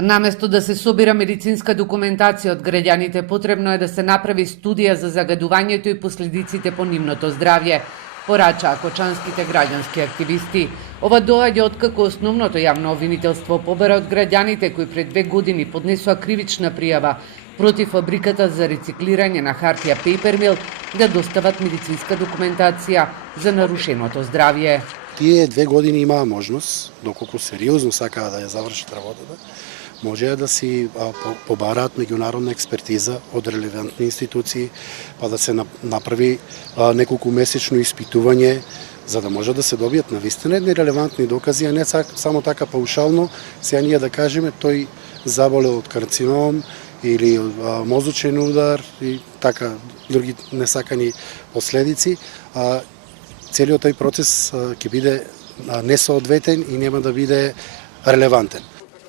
Наместо да се собира медицинска документација од граѓаните, потребно е да се направи студија за загадувањето и последиците по нивното здравје, порачаа кочанските граѓански активисти. Ова доаѓа откако основното јавно обвинителство побара од граѓаните кои пред 2 години поднесоа кривична пријава против фабриката за рециклирање на хартија Papermill да достават медицинска документација за нарушеното здравје. Тие 2 години имаа можност, доколку сериозно сакаа да ја завршат работата, можеа да си побараат меѓународна експертиза од релевантни институции, па да се направи неколку месечно испитување, за да може да се добијат навистина едни релевантни докази, а не само така паушално, сега ние да кажеме тој заболел од карцином или мозочен удар и така други несакани последици. Целиот тој процес ќе биде несоодветен и нема да биде релевантен.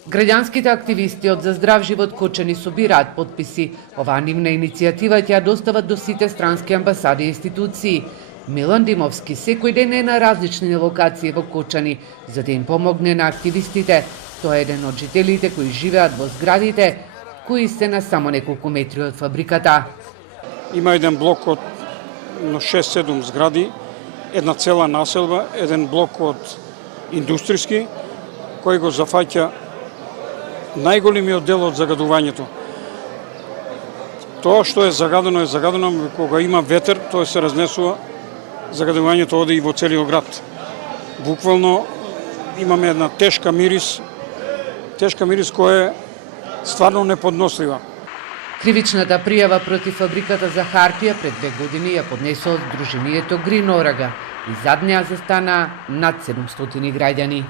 Граѓанските активисти од За здрав живот Кочани собираат подписи. Оваа нивна иницијатива ќе ја достават до сите странски амбасади и институции. Милан Димовски секој ден е на различни локации во Кочани за да им помогне на активистите. Тој е еден од жителите кои живеат во зградите кои се на само неколку метри од фабриката. Има еден блок од 6-7 згради, една цела населба, еден блок од индустријски кој го зафаќа најголемиот дел од загадувањето. Тоа што е загадено кога има ветер, тоа се разнесува, загадувањето оди и во целиот град. Буквално имаме една тешка мирис која е стварно неподнослива. Кривичната пријава против фабриката за хартија пред 2 години ја поднесоа Сдруженијето Грин Орага и зад неа застана над 700 граѓани.